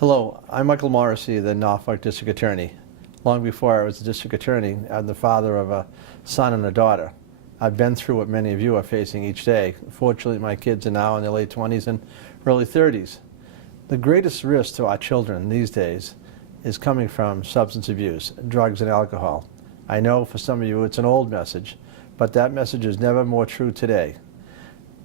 Hello, I'm Michael Morrissey, the Norfolk District Attorney. Long before I was a District Attorney, I'm the father of a son and a daughter. I've been through what many of you are facing each day. Fortunately, my kids are now in their late 20s and early 30s. The greatest risk to our children these days is coming from substance abuse, drugs and alcohol. I know for some of you it's an old message, but that message is never more true today.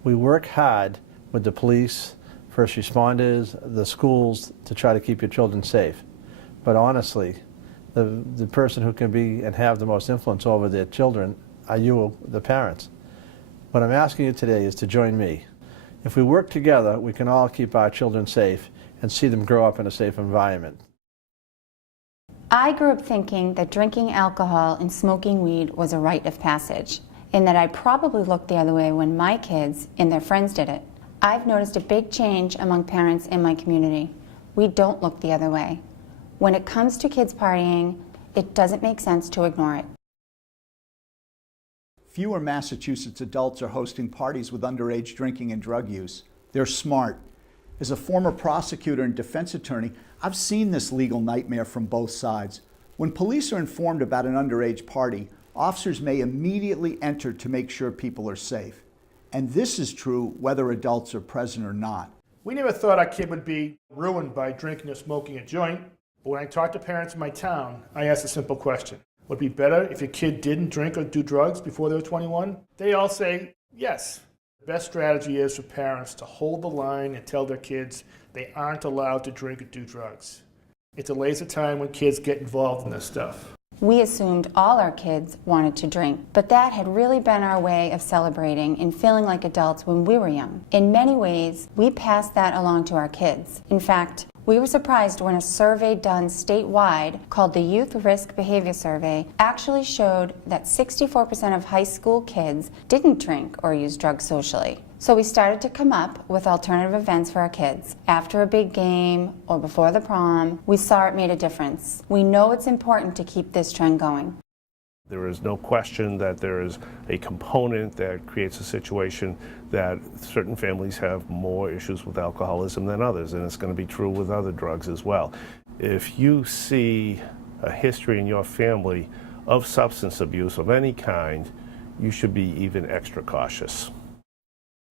We work hard with the police, first responders, the schools to try to keep your children safe. But honestly, the person who can be and have the most influence over their children are you, the parents. What I'm asking you today is to join me. If we work together, we can all keep our children safe and see them grow up in a safe environment. I grew up thinking that drinking alcohol and smoking weed was a rite of passage, and that I probably looked the other way when my kids and their friends did it. I've noticed a big change among parents in my community. We don't look the other way. When it comes to kids partying, it doesn't make sense to ignore it. Fewer Massachusetts adults are hosting parties with underage drinking and drug use. They're smart. As a former prosecutor and defense attorney, I've seen this legal nightmare from both sides. When police are informed about an underage party, officers may immediately enter to make sure people are safe. And this is true whether adults are present or not. We never thought our kid would be ruined by drinking or smoking a joint, but when I talk to parents in my town, I ask a simple question. Would it be better if your kid didn't drink or do drugs before they were 21? They all say yes. The best strategy is for parents to hold the line and tell their kids they aren't allowed to drink or do drugs. It delays the time when kids get involved in this stuff. We assumed all our kids wanted to drink, but that had really been our way of celebrating and feeling like adults when we were young. In many ways, we passed that along to our kids. In fact, we were surprised when a survey done statewide called the Youth Risk Behavior Survey actually showed that 64% of high school kids didn't drink or use drugs socially. So we started to come up with alternative events for our kids. After a big game or before the prom, we saw it made a difference. We know it's important to keep this trend going. There is no question that there is a component that creates a situation that certain families have more issues with alcoholism than others, and it's going to be true with other drugs as well. If you see a history in your family of substance abuse of any kind, you should be even extra cautious.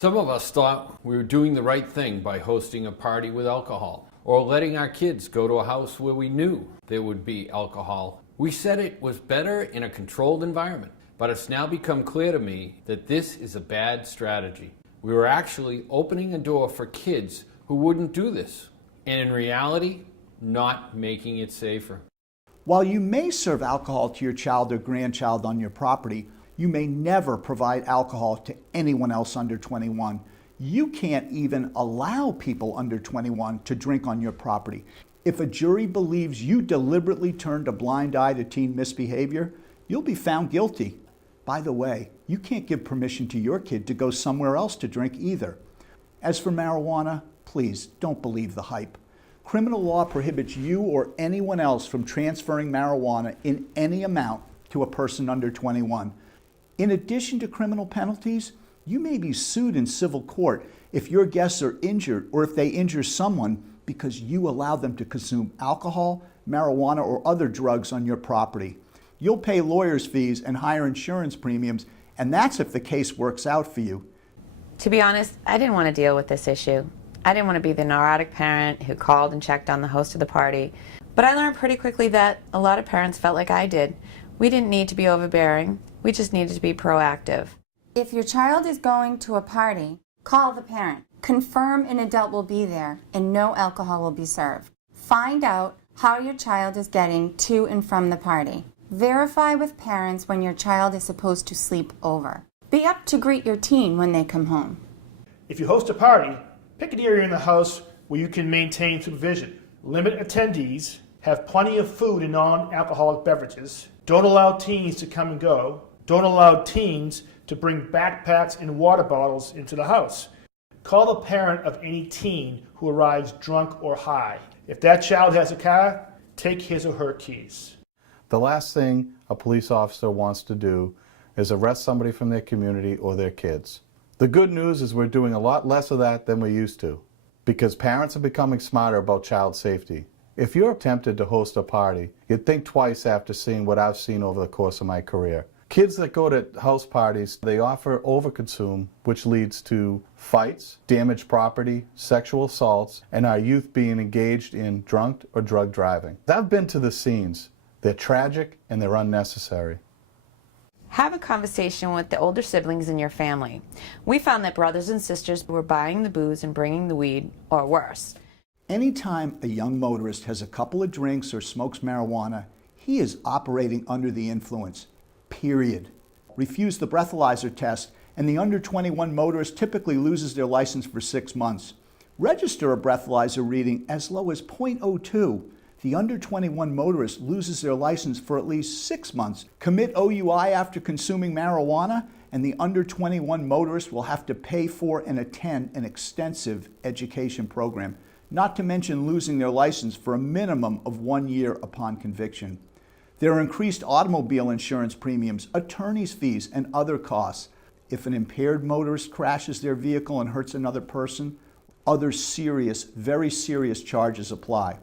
Some of us thought we were doing the right thing by hosting a party with alcohol, or letting our kids go to a house where we knew there would be alcohol. We said it was better in a controlled environment, but it's now become clear to me that this is a bad strategy. We were actually opening a door for kids who wouldn't do this, and in reality, not making it safer. While you may serve alcohol to your child or grandchild on your property, you may never provide alcohol to anyone else under 21. You can't even allow people under 21 to drink on your property. If a jury believes you deliberately turned a blind eye to teen misbehavior, you'll be found guilty. By the way, you can't give permission to your kid to go somewhere else to drink either. As for marijuana, please don't believe the hype. Criminal law prohibits you or anyone else from transferring marijuana in any amount to a person under 21. In addition to criminal penalties, you may be sued in civil court if your guests are injured or if they injure someone because you allow them to consume alcohol, marijuana, or other drugs on your property. You'll pay lawyers' fees and higher insurance premiums, and that's if the case works out for you. To be honest, I didn't want to deal with this issue. I didn't want to be the neurotic parent who called and checked on the host of the party. But I learned pretty quickly that a lot of parents felt like I did. We didn't need to be overbearing. We just needed to be proactive. If your child is going to a party, call the parent. Confirm an adult will be there and no alcohol will be served. Find out how your child is getting to and from the party. Verify with parents when your child is supposed to sleep over. Be up to greet your teen when they come home. If you host a party, pick an area in the house where you can maintain supervision. Limit attendees, have plenty of food and non-alcoholic beverages. Don't allow teens to come and go. Don't allow teens to bring backpacks and water bottles into the house. Call the parent of any teen who arrives drunk or high. If that child has a car, take his or her keys. The last thing a police officer wants to do is arrest somebody from their community or their kids. The good news is we're doing a lot less of that than we used to. because parents are becoming smarter about child safety. If you're tempted to host a party, you'd think twice after seeing what I've seen over the course of my career. Kids that go to house parties, they often overconsume, which leads to fights, damaged property, sexual assaults, and our youth being engaged in drunk or drug driving. I've been to the scenes. They're tragic and they're unnecessary. Have a conversation with the older siblings in your family. We found that brothers and sisters were buying the booze and bringing the weed, or worse. Anytime a young motorist has a couple of drinks or smokes marijuana, he is operating under the influence, period. Refuse the breathalyzer test, and the under 21 motorist typically loses their license for 6 months. Register a breathalyzer reading as low as 0.02. The under 21 motorist loses their license for at least 6 months. Commit OUI after consuming marijuana, and the under 21 motorist will have to pay for and attend an extensive education program, not to mention losing their license for a minimum of 1 year upon conviction. There are increased automobile insurance premiums, attorney's fees, and other costs. If an impaired motorist crashes their vehicle and hurts another person, other serious, very serious charges apply.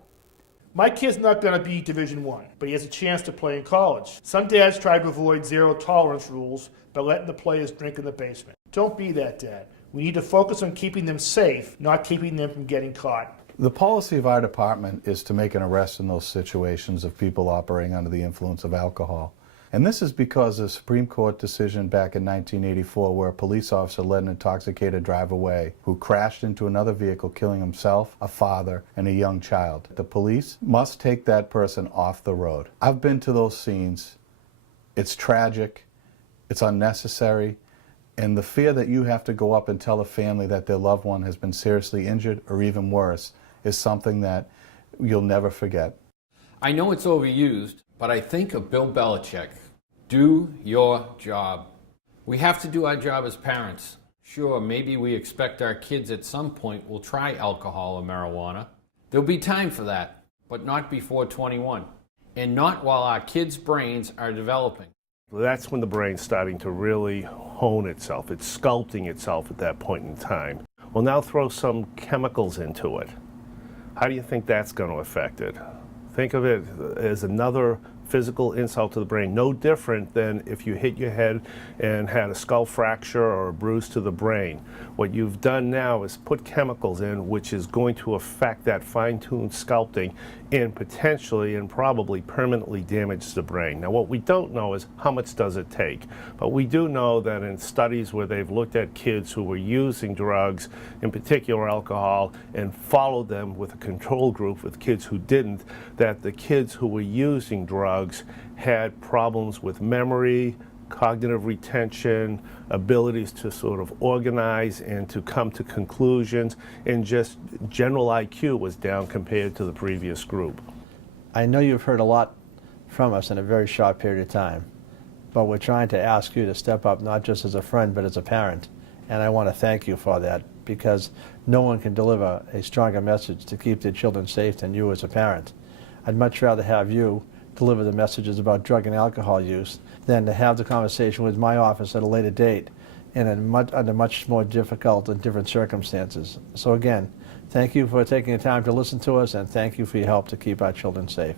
My kid's not going to be Division I, but he has a chance to play in college. Some dads try to avoid zero tolerance rules by letting the players drink in the basement. Don't be that dad. We need to focus on keeping them safe, not keeping them from getting caught. The policy of our department is to make an arrest in those situations of people operating under the influence of alcohol. And this is because of a Supreme Court decision back in 1984 where a police officer led an intoxicated driver away who crashed into another vehicle, killing himself, a father, and a young child. The police must take that person off the road. I've been to those scenes. It's tragic. It's unnecessary. And the fear that you have to go up and tell a family that their loved one has been seriously injured or even worse is something that you'll never forget. I know it's overused, but I think of Bill Belichick. Do your job. We have to do our job as parents. Sure, maybe we expect our kids at some point will try alcohol or marijuana. There'll be time for that, but not before 21. And not while our kids' brains are developing. That's when the brain's starting to really hone itself. It's sculpting itself at that point in time. Well, now throw some chemicals into it. How do you think that's going to affect it? Think of it as another physical insult to the brain, no different than if you hit your head and had a skull fracture or a bruise to the brain. What you've done now is put chemicals in which is going to affect that fine-tuned sculpting and potentially and probably permanently damage the brain. Now what we don't know is how much does it take, but we do know that in studies where they've looked at kids who were using drugs, in particular alcohol, and followed them with a control group with kids who didn't, that the kids who were using drugs had problems with memory, cognitive retention, abilities to sort of organize and to come to conclusions, and just general IQ was down compared to the previous group. I know you've heard a lot from us in a very short period of time, but we're trying to ask you to step up not just as a friend but as a parent, and I want to thank you for that, because no one can deliver a stronger message to keep their children safe than you as a parent. I'd much rather have you deliver the messages about drug and alcohol use than to have the conversation with my office at a later date and under much more difficult and different circumstances. So again, thank you for taking the time to listen to us, and thank you for your help to keep our children safe.